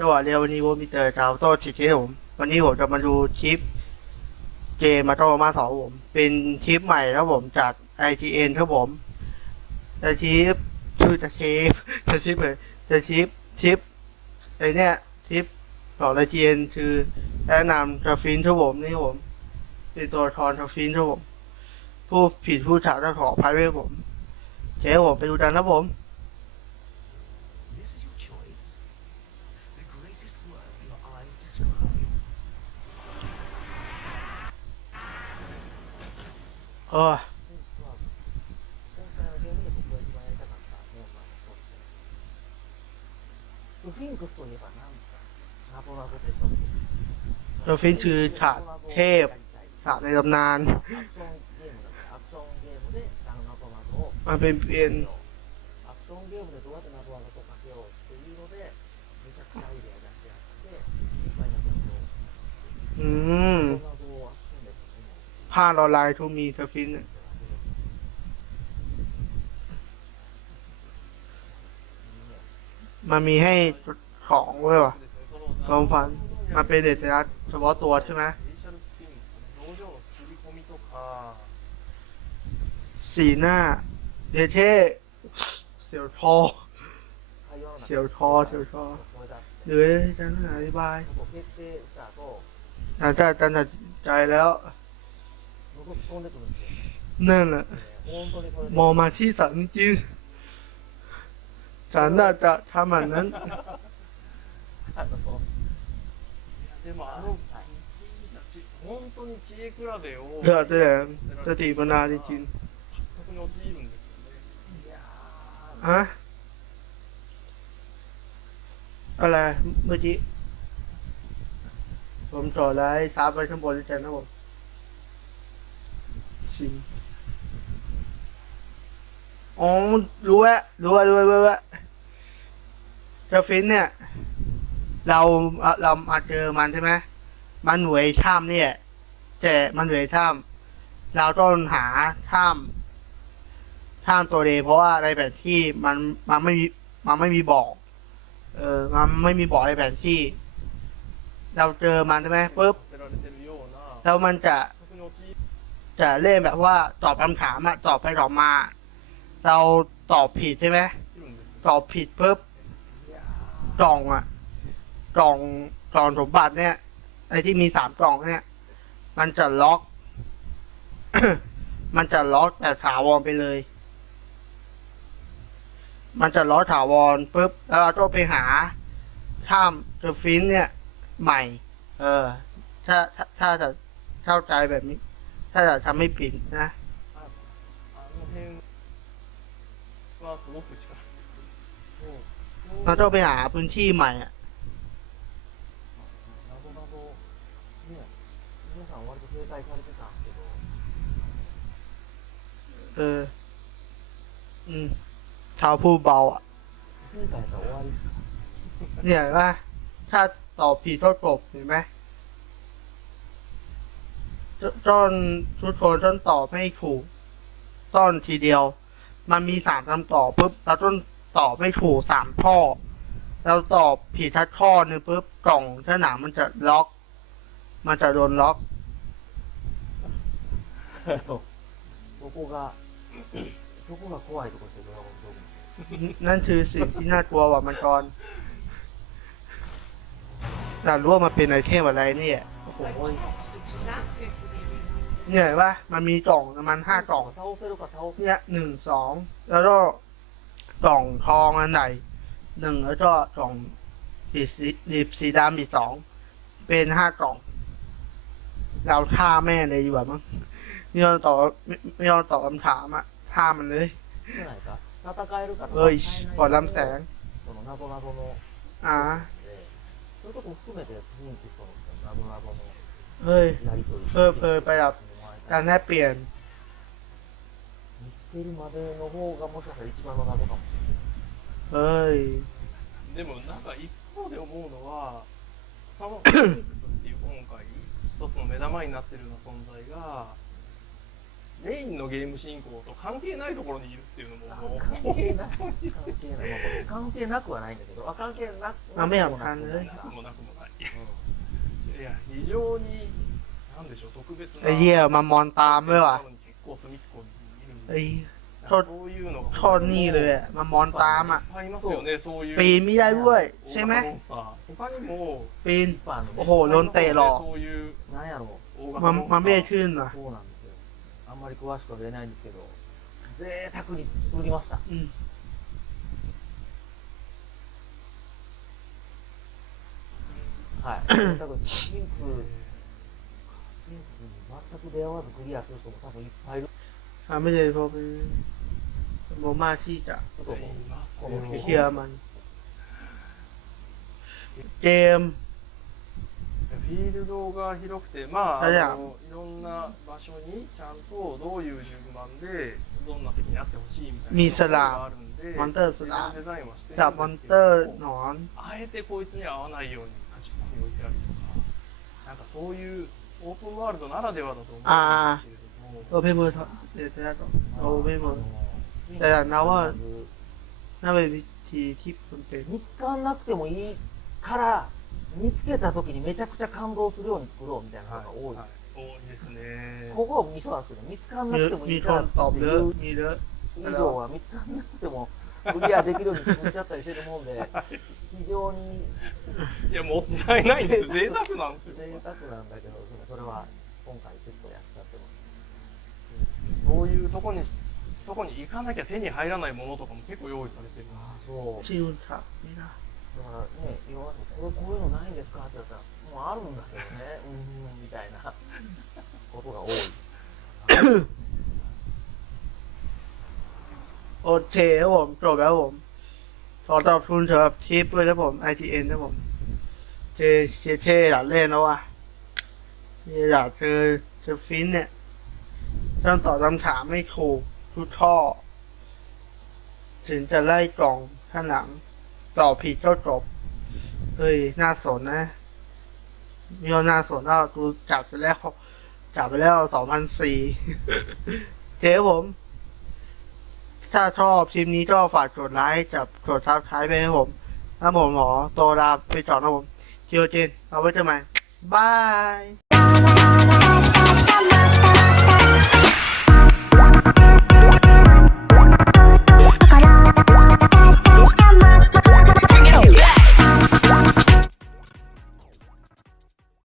จังหวะเรีววันนี้ผมมีเตอร์ดาวโต้ชิคครับผม วันนี้ผมจะมาดูคลิปเกมมาโตมาสองผม เป็นคลิปใหม่ครับผมจาก IGN ครับผมจะคลิปชื่อจะคลิปจะคลิปเลยจะคลิปคลิปไอเนี้ยคลิปของ IGN คือแนะนำทาฟินครับผมนี่ผมเป็นตัวละครทาฟินครับผม ผู้ผิดผู้ฉาจะขออภัยด้วยครับผมเจ๊ผมไปดูกันครับผม โออสเราซฟินคือฉาดเทพฉาดในตำนานมันเป็นเพีย ผ้าออนไลน์ทุมีสฟินมันมีให้ของด้วยวะลมฟันมาเป็นเดชรัตเฉพาะตัวใช่ไหมสีหน้า เดเท่เสียวทอ เสียวทอเสียวทอหรือจะหาอธิบายหลังจากจัดใจแล้ว นั่นแหละมองมาที่สันจริงฉันน่าจะทำแบบนั้นเพื่อจะสติปัญญาจริงฮะอะไรเมื่อกี้ผมต่อไลน์สามไปข้งหมดเลยวกันหรับผม สินอ๋อรู้ว่ารู้ว่ารู้ว่าเจ้าฟินเนี่ย เราเรามาเจอมันใช่ไหมมันหน่วยถ้ำเนี่ยแต่มันหน่วยถ้ำเราต้องหาถ้ำถ้ำตัวเดเพราะว่าในแผนที่มันมันไม่มีมันไม่มีบอก เออ มันไม่มีบอกในแผนที่ เราเจอมันใช่ไหมปุ๊บแล้วมันจะ จะเล่นแบบว่าตอบคำถามอะตอบไปตอบมา เราตอบผิดใช่ไหมตอบผิดปุ๊บกล่องอะกล่องกล่องสมบัติเนี่ยไอที่มีสามกล่องเนี่ย มันจะล็อก มันจะล็อกแต่ถาวรไปเลย มันจะล็อกถาวรปุ๊บแล้วเราต้องไปหาถ้มเดฟินเนี่ย ใหม่ เออ ถ้าถ้าถ้าจะเข้าใจแบบนี้ ถ้าทำไม่ผิดนะเราต้องไปหาพื้นที่ใหม่เออ อืมชาวผู้เบาอะเนี่ยว่าถ้าตอบผิดก็จบเห็นไหม ต้นทุกคนต้นตอบไม่ถูก ต้นทีเดียว มันมีสามคำตอบปุ๊บเราต้นตอบไม่ถูกสามข้อ เราตอบผิดทัดข้อหนึงปุ๊บกล่องสนามมันจะล็อก มันจะโดนล็อก そこがそこが怖いとこですよドラゴンドーム นั่นคือสิ่งที่น่ากลัวกว่ามันก่อนแต่รู้ว่ามันเป็นไอเทมอะไรเนี่ย โอ้ยเนี่ยเห็นปะมันมีกล่องประมาณห้ากล่อง เนี่ยหนึ่งสองแล้วก็กล่องทองอันไหนหนึ่งแล้วก็กล่องดิบสีดิบสีดำอีกสองเป็นห้ากล่อง เราฆ่าแม่เลยดีกว่ามั้งไม่ยอมตอบไม่ยอมตอบคำถามอะฆ่ามันเลยเอ้ยปล่อยลำแสงอ่า でそういうとこ含めてスフィンクスとのなぞなぞの เฮ้ย やりとり เพิ่มเพิ่มไปแบบการแลกเปลี่ยน 見つけるまでの方がもしかしたら一番の謎かもし เฮ้ย でもなんか一方で思うのはそのフェニックスっていう今回一つの目玉になってるような存在が メインのゲーム進行と関係ないところにいるっていうのももう関係ない関係ない、まあ関係なくはないんだけどあ関係なくまあ目はなくもない感じるなくもなくもない いや非常になんでしょう特別な ไอ้เหี้ยมามอนตามด้วยว่ะ 結構隅っこにいるんで ไอ้ なんかそういうのが โทษนี่เลยอะมามอนตามอ่ะ いっぱいいますよねそういう ปีนไม่ได้ด้วย 大 ใช่ไหม 型モンスター他にも ปีน 一般の โอ้ ね โหโดนเตะหรอก そういう なんやろう大型 มัน モンスター มันไม่ได้ขึ้นว่ะ そうなんですよあんまり詳しくは言えないんですけど贅沢に作りました อืม はい多分スフィンクススフィンクスに全く出会わずクリアする人も多分いっぱいいる อ่าไม่เลยเพราะเป็นโมมาที่จะ と思ういますこのよเคลียร์มัน เกม フィールドが広くて、まあ、あれやあのいろんな場所にちゃんとどういう順番でどんな敵にあってほしいみたいなミスラがあるんでมอนเตอร์สนาม デザインはしてる จับ ん มอน ですけเตอร์ ど หนอน あえてこいつに合わないように端っこ に置いてあるとかなんかそういうオープンワールドならではだと思うんあですけれども โอเพนเวิร์เดี๋ยวจะโอเพนเวิร์ あのだから名はまず น่าเป็นวิธีที่มันเป็น 見つかんなくてもいいから見つけた時にめちゃくちゃ感動するように作ろうみたいなのが多い、はい多いですねここはミソなんですけど見つかんな มี くてもい มี い ค からっน て ตอบ い เยอะ う มีเยอะ 以上は見つかんなくても クリアできるように作っちゃったりしてるもんで、非常に。いや、もったいないんです。贅沢なんですよ。贅沢なんだけど、でもそれは今回ちょっやっちゃってます。そういうとこに、とこに行かなきゃ手に入らないものとかも結構用意されてる。ああ、そう。チームだ。だからね、言わずこれこういうのないんですかって言ったら、もうあるんだけどね、うん、みたいなことが多い。โอเคครับผมจบแล้วผมขอขอบคุณสำหรับคลิปด้วยนะผม ITN นะผมเจเจเท่อยากเล่นแล้วว่ะอยากเจอเจอฟินเนี่ยต้องตอบคำถามไม่ถูกทุกข้อถึงจะไล่กล่องข้างหลังตอบผิดก็จบเฮ้ยน่าสนนะมีน่าสนว่ากูจับไปแล้วจับไปแล้วสองพันสี่เจ๊ผม ถ้าชอบคลิปนี้ก็ฝากกดไลค์กับกดซับสไครป์ไปให้ผมถ้าผมหมอตัวลาไปก่อนนะผมเจอเจน เอาไว้เจอใหม่บาย